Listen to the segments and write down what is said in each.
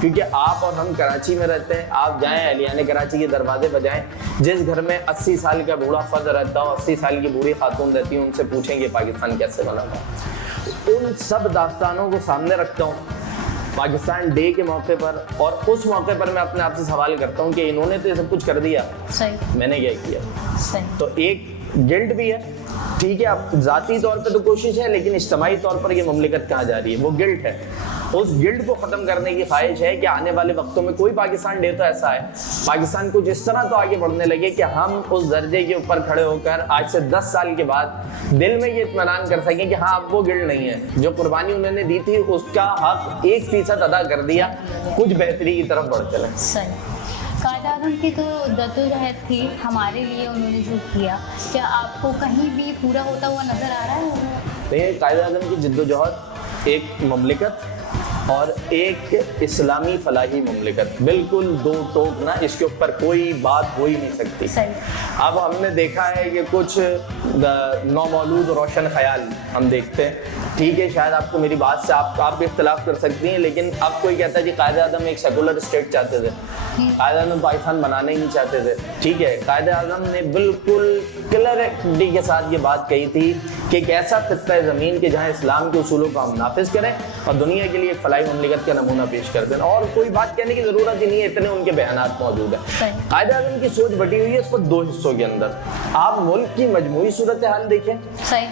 کیونکہ آپ اور ہم کراچی میں رہتے ہیں. آپ جائیں اہلیان کراچی کے دروازے بجائیں, جس گھر میں 80 سال کا بوڑھا فرد رہتا ہو, 80 سال کی بوڑھی خاتون رہتی ہیں, ان سے پوچھیں گے پاکستان کیسے بنا تھا. ان سب داستانوں کو سامنے رکھتا ہوں پاکستان ڈے کے موقع پر, اور اس موقع پر میں اپنے آپ سے سوال کرتا ہوں کہ انہوں نے تو یہ سب کچھ کر دیا, میں نے کیا کیا. تو ایک گلٹ بھی ہے, ٹھیک ہے, اب ذاتی طور پہ تو کوشش ہے, لیکن اجتماعی طور پر یہ مملکت کہاں جا رہی ہے, وہ گلٹ ہے. اس گلٹ کو ختم کرنے کی خواہش ہے کہ آنے والے وقتوں میں کوئی پاکستان ڈے تو ایسا ہے, پاکستان کو جس طرح تو آگے بڑھنے لگے کہ ہم اس درجے کے اوپر کھڑے ہو کر آج سے 10 سال کے بعد دل میں یہ اطمینان کر سکیں کہ ہاں اب وہ گلٹ نہیں ہے, جو قربانی انہوں نے دی تھی اس کا حق 1% ادا کر دیا, کچھ بہتری کی طرف بڑھ چلے. قائد اعظم کی تو جدوجہد تھی ہمارے لیے, انہوں نے جو کیا, کیا آپ کو کہیں بھی پورا ہوتا ہوا نظر آ رہا ہے؟ دیکھیں, قائد اعظم کی جدوجہد ایک مملکت اور ایک اسلامی فلاحی مملکت, بالکل دو ٹوک نہ, اس کے اوپر کوئی بات ہو ہی نہیں سکتی. اب ہم نے دیکھا ہے کہ کچھ نومولود روشن خیال ہم دیکھتے ہیں, ٹھیک ہے, شاید آپ کو میری بات سے آپ بھی اختلاف کر سکتی ہیں, لیکن اب کوئی کہتا ہے جی قائد اعظم ایک سیکولر اسٹیٹ چاہتے تھے, قائد اعظم پاکستان بنانا ہی نہیں چاہتے تھے, ٹھیک ہے. قائد اعظم نے بالکل کلیئرٹی کے ساتھ یہ بات کہی تھی کہ ایک ایسا خطہ زمین کہ جہاں اسلام کے اصولوں کو ہم نافذ کریں اور دنیا کے لیے ایک فلاحی مملکت کا نمونہ پیش کر دیں, اور کوئی بات کہنے کی ضرورت ہی نہیں ہے, اتنے ان کے بیانات موجود ہیں. قائد اعظم کی سوچ بٹی ہوئی ہے اس کو 2 حصوں کے اندر. آپ ملک کی مجموعی صورتحال دیکھیں,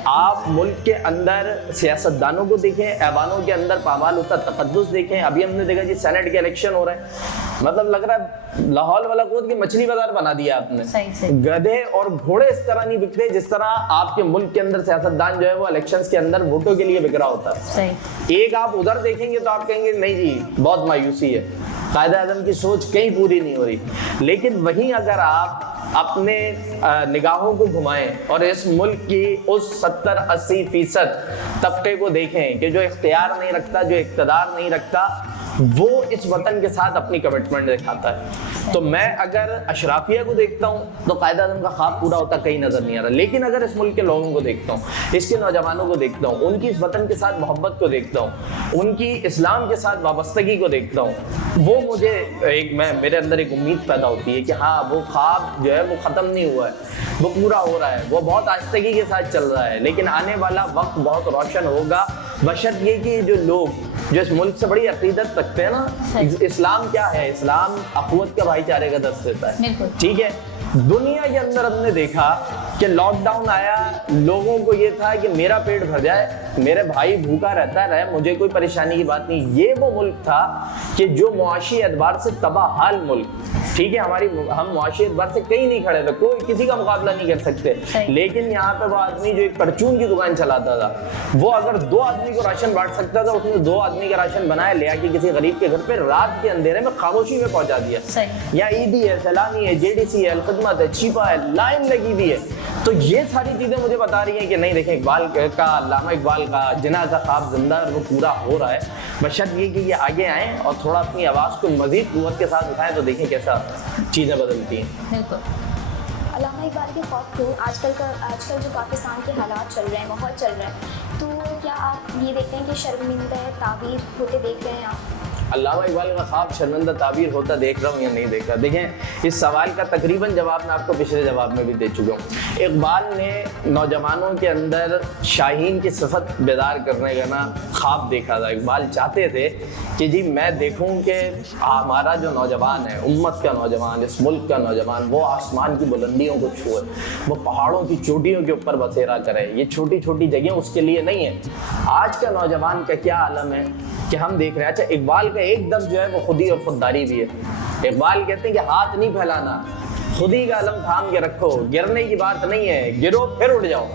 آپ ملک کے اندر سیاستدانوں کو دیکھیں, ایوانوں کے اندر پامال ہوتا تقدس دیکھیں. ابھی ہم نے دیکھا جی سینٹ کے الیکشن ہو رہے ہیں, مطلب لگ رہا ہے لاہور والا کود کے مچھلی بازار بنا دیا آپ نے. گدھے اور گھوڑے اس طرح نہیں بکتے جس طرح آپ کے ملک کے اندر سیاستدان جو ہے وہ الیکشنز کے اندر ووٹوں کے لیے بک رہا ہوتا ہے. ایک آپ ادھر دیکھیں گے تو آپ کہیں گے نہیں جی بہت مایوسی ہے, قائد اعظم کی سوچ کہیں پوری نہیں ہو رہی. لیکن وہیں اگر آپ اپنے نگاہوں کو گھمائیں اور اس ملک کی اس 70-80% طبقے کو دیکھیں کہ جو اختیار نہیں رکھتا, جو اقتدار نہیں رکھتا, وہ اس وطن کے ساتھ اپنی کمٹمنٹ دکھاتا ہے. تو میں اگر اشرافیہ کو دیکھتا ہوں تو قائد اعظم کا خواب پورا ہوتا کہیں نظر نہیں آ رہا, لیکن اگر اس ملک کے لوگوں کو دیکھتا ہوں, اس کے نوجوانوں کو دیکھتا ہوں, ان کی اس وطن کے ساتھ محبت کو دیکھتا ہوں, ان کی اسلام کے ساتھ وابستگی کو دیکھتا ہوں, وہ مجھے میرے اندر ایک امید پیدا ہوتی ہے کہ ہاں وہ خواب جو ہے وہ ختم نہیں ہوا ہے, وہ پورا ہو رہا ہے, وہ بہت آہستگی کے ساتھ چل رہا ہے, لیکن آنے والا وقت بہت روشن ہوگا, بشرط یہ کہ جو لوگ جو اس ملک سے بڑی عقیدت رکھتے ہیں نا, اسلام کیا ہے, اسلام اخوت کا بھائی چارے کا درس دیتا ہے, ٹھیک ہے. دنیا کے اندر ہم نے دیکھا کہ لاک ڈاؤن آیا, لوگوں کو یہ تھا کہ میرا پیٹ بھر جائے, میرے بھائی بھوکا رہتا رہے, مجھے کوئی پریشانی کی بات نہیں. یہ وہ ملک تھا کہ جو معاشی اعتبار سے تباہ حال ملک, ٹھیک ہے, ہم معاشی اعتبار سے کہیں نہیں کھڑے تھے, کوئی کسی کا مقابلہ نہیں کر سکتے, لیکن یہاں پہ وہ آدمی جو ایک پرچون کی دکان چلاتا تھا, وہ اگر 2 آدمی کو راشن بانٹ سکتا تھا, اس نے 2 آدمی کا راشن بنایا, لے آ کے کسی غریب کے گھر پہ رات کے اندھیرے میں خاموشی میں پہنچا دیا. یا عیدی ہے, سیلانی ہے, JDC ہے, الخدمت ہے, چھپا ہے, لائن لگی ہوئی ہے. تو یہ ساری چیزیں مجھے بتا رہی ہیں کہ نہیں, دیکھیں اقبال کا, علامہ اقبال کا جناح کا خواب زندہ ہے, وہ پورا ہو رہا ہے. بشرط یہ کہ یہ آگے آئیں اور تھوڑا اپنی آواز کو مزید قوت کے ساتھ اٹھائیں, تو دیکھیں کیسا چیزیں بدلتی ہیں. علامہ اقبال کے خواب کو آج کل جو پاکستان کے حالات چل رہے ہیں, ماحول چل رہا ہے, تو کیا آپ یہ دیکھتے ہیں کہ شرمندہ تعبیر ہوتے دیکھ رہے ہیں آپ؟ علامہ اقبال کا خواب شرمندہ تعبیر ہوتا دیکھ رہا ہوں یا نہیں دیکھ رہا؟ دیکھیں, اس سوال کا تقریباً جواب میں آپ کو پچھلے جواب میں بھی دے چکا ہوں. اقبال نے نوجوانوں کے اندر شاہین کی صفت بیدار کرنے کا نا خواب دیکھا تھا. اقبال چاہتے تھے کہ جی میں دیکھوں کہ ہمارا جو نوجوان ہے, امت کا نوجوان, اس ملک کا نوجوان, وہ آسمان کی بلندیوں کو چھوئے, وہ پہاڑوں کی چوٹیوں کے اوپر بسیرا کرے. یہ چھوٹی چھوٹی جگہیں اس کے لیے نہیں ہیں. آج کا نوجوان کا کیا عالم ہے کہ ہم دیکھ رہے ہیں. اچھا, اقبال کا ایک درس جو ہے وہ خودی اور خودداری بھی ہے. اقبال کہتے ہیں کہ ہاتھ نہیں پھیلانا, خودی کا علم تھام کے رکھو, گرنے کی بات نہیں ہے, گرو پھر اٹھ جاؤ.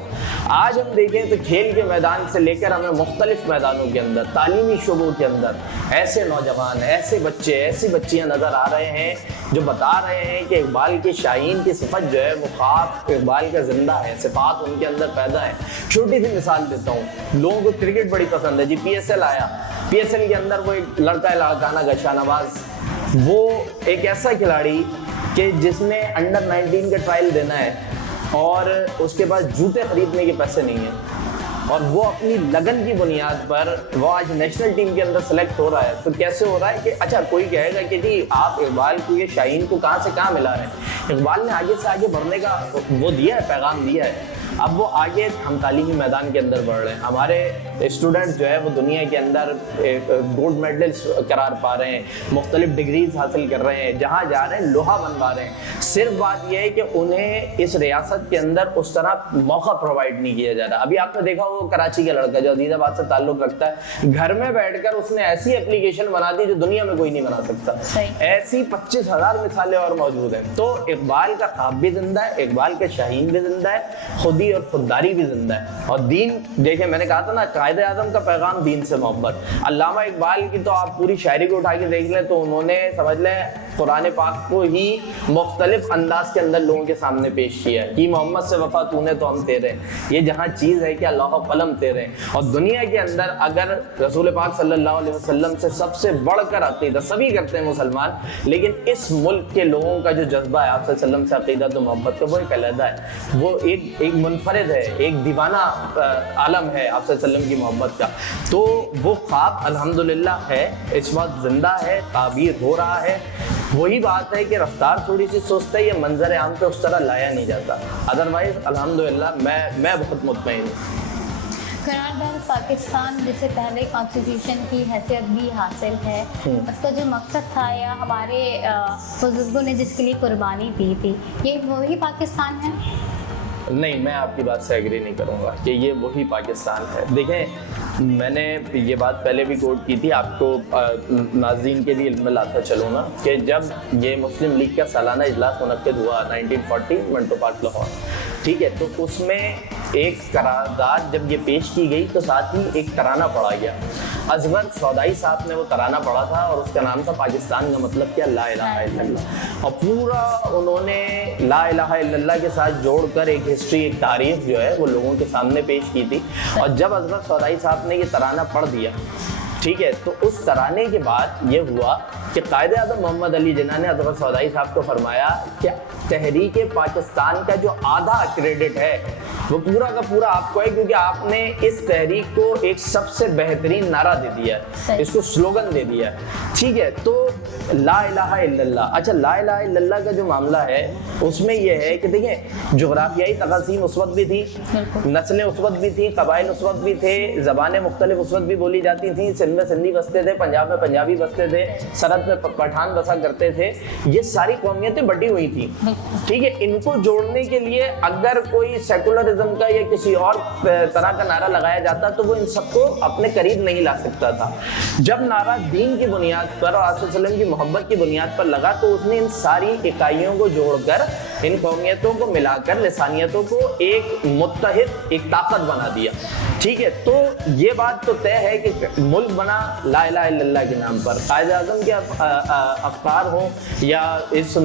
آج ہم دیکھیں تو کھیل کے میدان سے لے کر ہمیں مختلف میدانوں کے اندر, تعلیمی شعبوں کے اندر ایسے نوجوان, ایسے بچے, ایسی بچیاں نظر آ رہے ہیں جو بتا رہے ہیں کہ اقبال کی شاہین کی صفت جو ہے وہ خواب اقبال کا زندہ ہے, صفات ان کے اندر پیدا ہے. چھوٹی سی مثال دیتا ہوں, لوگوں کو کرکٹ بڑی پسند ہے جی, PSL آیا, PSL کے اندر وہ ایک لڑکا ہے لاڑکانہ کا, شاہنواز, وہ ایک ایسا کھلاڑی کہ جس نے انڈر 19 کا ٹرائل دینا ہے اور اس کے پاس جوتے خریدنے کے پیسے نہیں ہیں. اور وہ اپنی لگن کی بنیاد پر وہ آج نیشنل ٹیم کے اندر سلیکٹ ہو رہا ہے. تو کیسے ہو رہا ہے کہ اچھا کوئی کہے گا کہ جی آپ اقبال کو یہ شاہین کو کہاں سے کہاں ملا رہے ہیں. اقبال نے آگے سے آگے بڑھنے کا وہ دیا ہے, پیغام دیا ہے. اب وہ آگے ہم تعلیمی میدان کے اندر بڑھ رہے ہیں. ہمارے اسٹوڈنٹ جو ہے وہ دنیا کے اندر گولڈ میڈلس قرار پا رہے ہیں, مختلف ڈگریز حاصل کر رہے ہیں, جہاں جا رہے ہیں لوہا بنوا رہے ہیں. صرف بات یہ ہے کہ انہیں اس ریاست کے اندر اس طرح موقع پرووائڈ نہیں کیا جا رہا. ابھی آپ نے دیکھا وہ کراچی کا لڑکا جو عزیز آباد سے تعلق رکھتا ہے, گھر میں بیٹھ کر اس نے ایسی اپلیکیشن بنا دی جو دنیا میں کوئی نہیں بنا سکتا. ایسی 25,000 مثالیں اور موجود ہیں. تو اقبال کا خواب بھی زندہ ہے, اقبال کا شاہین بھی زندہ ہے, خودی اور خودداری بھی زندہ ہے. اور دین دیکھیں, میں نے کہا تھا نا قائد اعظم کا پیغام دین سے محبت. علامہ اقبال کی تو آپ پوری شاعری کو اٹھا کے دیکھ لیں تو انہوں نے سمجھ لیں قرآن پاک کو ہی مختلف انداز کے اندر لوگوں کے سامنے پیش کیا ہے کہ محمد سے وفا تو نے تو ہم تیرے, یہ جہاں چیز ہے کہ اللہ قلم تیرے. اور دنیا کے اندر اگر رسول پاک صلی اللہ علیہ وسلم سے سب سے بڑھ کر عقیدہ, سبھی کرتے ہیں مسلمان, لیکن اس ملک کے لوگوں کا جو جذبہ ہے آپ صلی اللہ علیہ وسلم سے عقیدہ تو محبت کا, وہ ایک علیحدہ ہے, وہ ایک منفرد ہے, ایک دیوانہ عالم ہے آپ صلی اللہ علیہ وسلم کی محبت کا. تو وہ خواب الحمدللہ ہے, اس وقت زندہ ہے, تعبیر ہو رہا ہے. وہی بات ہے کہ رفتار تھوڑی سی سست ہے, یہ منظر عام پہ اس طرح لایا نہیں جاتا. ادروائز الحمدللہ میں بہت مطمئن ہوں. قرارداد پاکستان جسے پہلے کانسٹیٹیوشن کی حیثیت بھی حاصل ہے, اس کا جو مقصد تھا یا ہمارے بزرگوں نے جس کے لیے قربانی دی تھی, یہ وہی پاکستان ہے؟ نہیں, میں آپ کی بات سے ایگری نہیں کروں گا کہ یہ وہی پاکستان ہے. دیکھیں, میں نے یہ بات پہلے بھی کوٹ کی تھی, آپ کو ناظرین کے لیے علم میں لاتا چلوں گا کہ جب یہ مسلم لیگ کا سالانہ اجلاس منعقد ہوا 1940 منٹو پارک لاہور, ٹھیک ہے, تو اس میں ایک قرارداد جب یہ پیش کی گئی تو ساتھ ہی ایک ترانہ پڑھا گیا. اصغر سودائی صاحب نے وہ ترانہ پڑھا تھا اور اس کا نام تھا پاکستان کا مطلب کیا, لا الہ الا اللہ. اور پورا انہوں نے لا الہ الا اللہ کے ساتھ جوڑ کر ایک ہسٹری, ایک تاریخ جو ہے وہ لوگوں کے سامنے پیش کی تھی. اور جب اصغر سودائی صاحب نے یہ ترانہ پڑھ دیا, ٹھیک ہے, تو اس ترانے کے بعد یہ ہوا کہ قائد اعظم محمد علی جناح نے اصغر سودائی صاحب کو فرمایا کہ تحریک پاکستان کا جو آدھا کریڈٹ ہے وہ پورا کا پورا آپ کو ہے, کیونکہ آپ نے اس تحریک کو ایک سب سے بہترین نعرہ دے دیا ہے, اس کو سلوگن دے دیا ہے. ٹھیک ہے, تو لا الہ الا اللہ. اچھا, لا الہ الا اللہ کا جو معاملہ ہے اس میں یہ ہے کہ دیکھیں جغرافیائی تقسیم اس وقت بھی تھی, نسلیں اس وقت بھی تھیں, قبائل اس وقت بھی تھے, زبانیں مختلف اس وقت بھی بولی جاتی تھیں. سندھ میں سندھی بستے تھے, پنجاب میں پنجابی بستے تھے, سرحد میں پٹھان بسا کرتے تھے. یہ ساری قومیتیں بٹی ہوئی تھیں, ٹھیک ہے. ان کو جوڑنے کے لیے اگر کوئی سیکولرزم کا یا کسی اور طرح کا نعرہ لگایا جاتا تو وہ ان سب کو اپنے قریب نہیں لا سکتا تھا. جب نعرہ دین کی بنیاد پر اور آصف وسلم کی محبت کی بنیاد پر لگا تو اس نے ان ساری اکائیوں کو جوڑ کر, ان قومیتوں کو ملا کر, لسانیتوں کو ایک متحد, ایک طاقت بنا دیا. ٹھیک ہے, تو یہ بات تو طے ہے کہ ملک بنا لا الہ الا اللہ کے نام پر. قائد اعظم کے افکار ہوں یا اس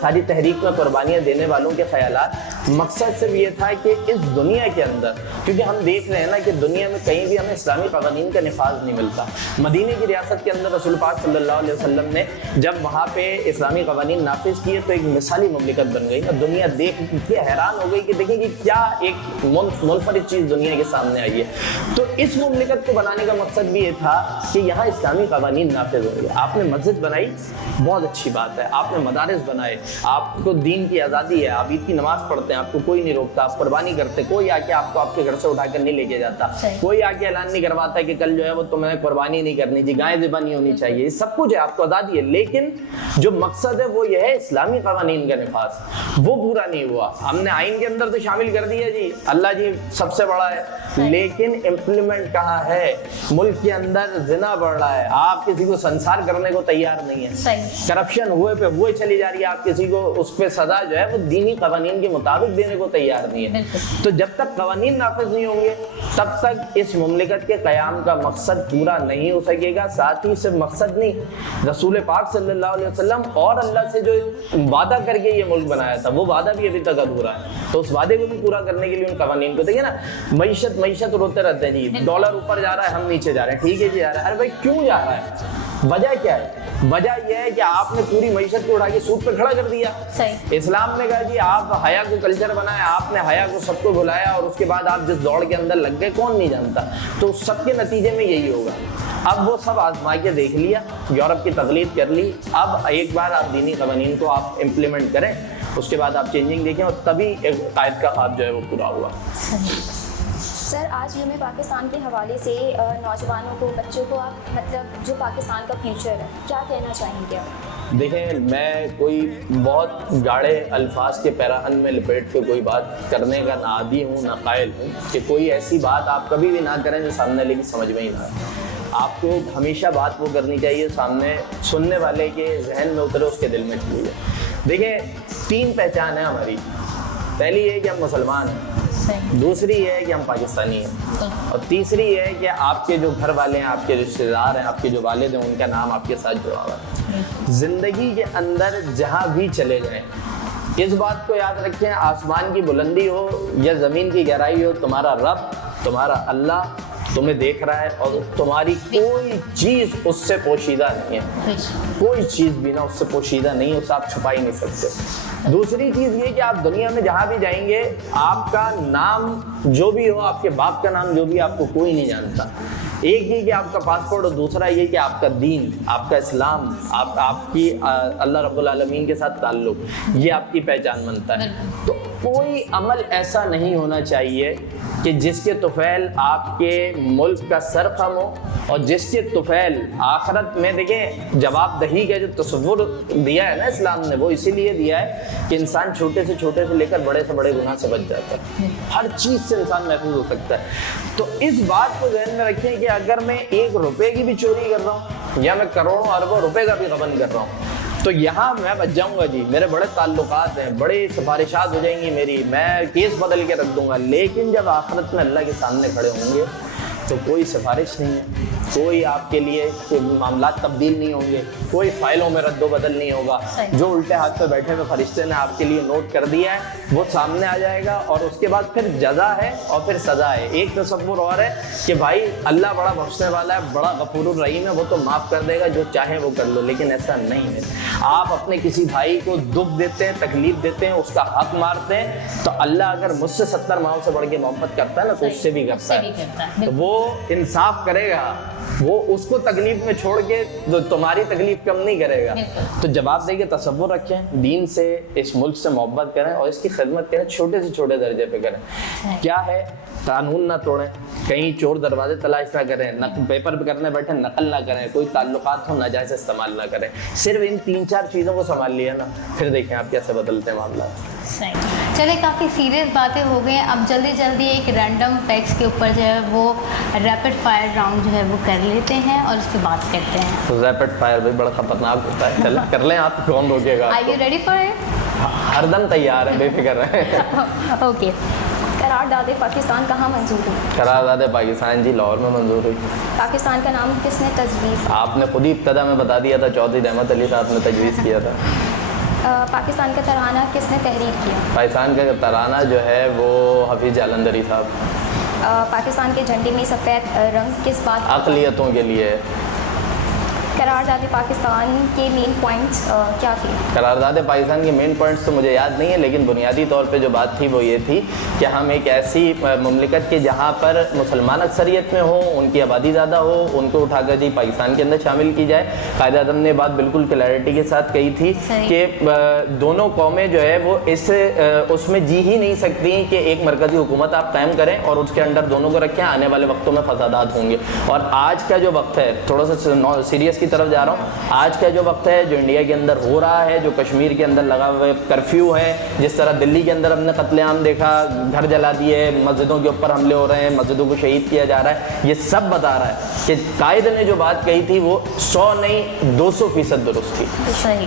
ساری تحریک میں قربانیاں دینے والوں کے خیالات, مقصد صرف یہ تھا کہ اس دنیا کے اندر, کیونکہ ہم دیکھ رہے ہیں نا کہ دنیا میں کہیں بھی ہمیں اسلامی قوانین کا نفاذ نہیں ملتا. مدینے کی ریاست کے اندر رسول پاک صلی اللہ علیہ وسلم نے جب وہاں پہ اسلامی قوانین نافذ کیے تو ایک مثالی مملکت بن گئی. اور دنیا دیکھ کے حیران ہو گئی کہ دیکھیں کہ کیا ایک منفرد چیز دنیا کے سامنے آئی ہے. تو اس مملکت کو بنانے کا مقصد بھی یہ تھا کہ یہاں اسلامی قوانین نافذ ہوں گے. آپ نے مسجد بنائی, بہت اچھی بات ہے. آپ نے مدارس بنائے, آپ کو دین کی آزادی ہے, آپ عید کی نماز پڑھتے ہیں, آپ کو کوئی نہیں روکتا, آپ قربانی کرتے, کوئی آ کے آپ کو آپ کے گھر سے اٹھا کر نہیں لے کے جاتا, کوئی آ کے اعلان نہیں کرواتا کہ کل جو ہے وہ تمہیں قربانی نہیں کرنی جی, گائے ذبح نہیں ہونی چاہیے. یہ سب کچھ ہے, آپ کو آزادی ہے, لیکن جو مقصد ہے وہ یہ ہے اسلامی قوانین کا نفاذ, وہ پورا نہیں ہوا. ہم نے آئین کے اندر تو شامل کر دیا جی, اللہ جی سب سے بڑا ہے, لیکن امپلیمنٹ کہاں ہے؟ ملک کے اندر زنا بڑھ رہا ہے, آپ کسی کو سنسار کرنے کو تیار نہیں ہے, کرپشن ہوئے پہ ہوئے چلی جا رہی ہے, آپ کسی کو اس پہ سزا جو ہے وہ دینی قوانین کے مطابق دینے کو تیار نہیں ہے. تو جب تک قوانین نافذ نہیں ہوں گے تب تک اس مملکت کے قیام کا مقصد پورا نہیں ہو سکے گا. ساتھ ہی صرف مقصد نہیں, رسول پاک صلی اللہ علیہ وسلم اور اللہ سے جو وعدہ کر کے یہ ملک بنایا تھا وہ وعدہ بھی ابھی تک ادھورا ہے. تو اس وعدے کو بھی پورا کرنے کے لیے ان قوانین کو دیکھیں نا, معیشت روتے رہتے ہیں جی, ڈالر اوپر جا رہا ہے, ہم نیچے جا رہے ہیں, ٹھیک ہے جی جا رہا ہے, ارے بھائی کیوں جا رہا ہے؟ وجہ کیا ہے؟ وجہ یہ ہے کہ آپ نے پوری معیشت کو اٹھا کے سود پہ کھڑا کر دیا. صحیح. اسلام نے کہا جی آپ حیا کو کلچر بنائے, آپ نے حیا کو سب کو بلایا, اور اس کے بعد آپ جس دوڑ کے اندر لگ گئے کون نہیں جانتا, تو سب کے نتیجے میں یہی ہوگا. اب وہ سب آزما کے دیکھ لیا, یورپ کی تقلید کر لی, اب ایک بار آپ دینی قوانین کو آپ امپلیمنٹ کریں, اس کے بعد آپ چینجنگ دیکھیں, اور تبھی ایک قائد کا خواب جو ہے وہ پورا ہوا. سر آج یوم پاکستان کے حوالے سے نوجوانوں کو, بچوں کو آپ مطلب جو پاکستان کا فیوچر ہے, کیا کہنا چاہیں گے آپ؟ دیکھیں, میں کوئی بہت گاڑے الفاظ کے پیراہن میں لپیٹ کے کوئی بات کرنے کا نہ عادی ہوں نہ قائل ہوں کہ کوئی ایسی بات آپ کبھی بھی نہ کریں جو سامنے والے کی سمجھ میں ہی نہ آئے. آپ کو ہمیشہ بات وہ کرنی چاہیے سامنے سننے والے کے ذہن میں اترے, اس کے دل میں چلی جائے. دیکھیں 3 پہچان ہے ہماری. پہلی یہ ہے کہ ہم مسلمان ہیں, دوسری یہ ہے کہ ہم پاکستانی ہیں, اور تیسری یہ ہے کہ آپ کے جو گھر والے ہیں, آپ کے رشتہ دار ہیں, آپ کے جو والد ہیں, ان کا نام آپ کے ساتھ جڑا ہوا ہے. زندگی کے اندر جہاں بھی چلے جائیں اس بات کو یاد رکھیں, آسمان کی بلندی ہو یا زمین کی گہرائی ہو, تمہارا رب, تمہارا اللہ تمہیں دیکھ رہا ہے, اور تمہاری کوئی چیز اس سے پوشیدہ نہیں ہے. کوئی چیز بھی نہ اس سے پوشیدہ نہیں ہے, اسے آپ چھپا ہی نہیں سکتے. دوسری چیز یہ کہ آپ دنیا میں جہاں بھی جائیں گے, آپ کا نام جو بھی ہو, آپ کے باپ کا نام جو بھی, آپ کو کوئی نہیں جانتا. ایک یہ کہ آپ کا پاسپورٹ, اور دوسرا یہ کہ آپ کا دین, آپ کا اسلام, آپ کی اللہ رب العالمین کے ساتھ تعلق, یہ آپ کی پہچان بنتا ہے. تو کوئی عمل ایسا نہیں ہونا چاہیے کہ جس کے طفیل آپ کے ملک کا سر خم ہو, اور جس کے طفیل آخرت میں. دیکھیں جواب دہی کا جو تصور دیا ہے نا اسلام نے, وہ اسی لیے دیا ہے کہ انسان چھوٹے سے لے کر بڑے سے بڑے گناہ سے بچ جاتا ہے, ہر چیز سے انسان محفوظ ہو سکتا ہے. تو اس بات کو ذہن میں رکھیں کہ اگر میں 1 روپے کی بھی چوری کر رہا ہوں, یا میں کروڑوں اربوں روپے کا بھی غبن کر رہا ہوں, تو یہاں میں بچ جاؤں گا جی, میرے بڑے تعلقات ہیں, بڑی سفارشات ہو جائیں گی میری, میں کیس بدل کے رکھ دوں گا. لیکن جب آخرت میں اللہ کے سامنے کھڑے ہوں گے تو کوئی سفارش نہیں ہے, کوئی آپ کے لیے معاملات تبدیل نہیں ہوں گے, کوئی فائلوں میں رد و بدل نہیں ہوگا. جو الٹے ہاتھ پہ بیٹھے ہوئے فرشتے نے آپ کے لیے نوٹ کر دیا ہے وہ سامنے آ جائے گا, اور اس کے بعد پھر جزا ہے اور پھر سزا ہے. ایک تصور اور ہے کہ بھائی اللہ بڑا بخشنے والا ہے, بڑا غفور الرحیم ہے, وہ تو معاف کر دے گا, جو چاہے وہ کر لو. لیکن ایسا نہیں ہے. آپ اپنے کسی بھائی کو دکھ دیتے ہیں, تکلیف دیتے ہیں, اس کا حق مارتے ہیں, تو اللہ اگر مجھ سے 70 ماؤں سے بڑھ کے محبت کرتا ہے نا, تو اس سے بھی کرتا ہے. تو وہ انصاف کرے گا, وہ اس کو تکلیف میں چھوڑ کے تمہاری تکلیف کم نہیں کرے گا. تو جواب دے کے تصور رکھیں, دین سے, اس ملک سے محبت کریں, اور اس کی خدمت کریں, چھوٹے سے چھوٹے درجے پہ کریں. کیا ہے, قانون نہ توڑیں, کہیں چور دروازے تلاش نہ کریں, پیپر پہ کرنے بیٹھے نقل نہ کریں, کوئی تعلقات ہو ناجائز استعمال نہ کریں. صرف ان 3-4 چیزوں کو سنبھال لیا نا, پھر دیکھیں آپ کیسے بدلتے ہیں معاملات. چلے کافی سیریس باتیں ہو گئی, اب جلدی ایک رینڈم فیکٹس کے اوپر جو ہے وہ ریپڈ فائر راؤنڈ جو ہے وہ کر لیتے ہیں, اور اس پہ بات کرتے ہیں. ریپڈ فائر بھی بڑا خطرناک ہوتا ہے, چلیں کر لیں آپ, کون روکے گا. Are you ready for it? ہر دم تیار ہیں, بے فکر ہیں. اوکے. قرارداد پاکستان کہاں منظور ہوئی؟ قرارداد پاکستان جی لاہور میں منظور ہوئی. پاکستان کا نام کس نے تجویز؟ آپ نے خود ہی ابتدا میں بتا دیا تھا, چودھری رحمت علی صاحب نے تجویز کیا تھا. پاکستان کا ترانہ کس نے تحریر کیا؟ پاکستان کا ترانہ جو ہے وہ حفیظ جالندھری صاحب. پاکستان کے جھنڈے میں سفید رنگ کس بات؟ اقلیتوں کے لیے. قرارداد پاکستان کے مین پوائنٹس کیا تھے؟ قرارداد پاکستان کے مین پوائنٹس تو مجھے یاد نہیں ہے, لیکن بنیادی طور پہ جو بات تھی وہ یہ تھی کہ ہم ایک ایسی مملکت کے جہاں پر مسلمان اکثریت میں ہوں, ان کی آبادی زیادہ ہو, ان کو اٹھا کر جی پاکستان کے اندر شامل کی جائے. قائد اعظم نے بات بالکل کلیئرٹی کے ساتھ کہی تھی کہ دونوں قومیں جو ہے وہ اس میں جی ہی نہیں سکتی کہ ایک مرکزی حکومت آپ قائم کریں اور اس کے اندر دونوں کو رکھیں, آنے والے وقتوں میں فسادات ہوں گے. اور آج کا جو وقت ہے, تھوڑا سا سیریس کی طرف جا رہا ہوں, آج کا جو وقت ہے جو انڈیا کے اندر ہو رہا ہے, جو کشمیر کے اندر لگا ہوا کرفیو ہے, جس طرح دلی کے اندر ہم نے قتل عام دیکھا, گھر جلا دیے, مسجدوں کے اوپر حملے ہو رہے ہیں, مسجدوں کو شہید کیا جا رہا ہے, یہ سب بتا رہا ہے کہ قائد نے جو بات کہی تھی وہ 100 نہیں 200% درست تھی. صحیح.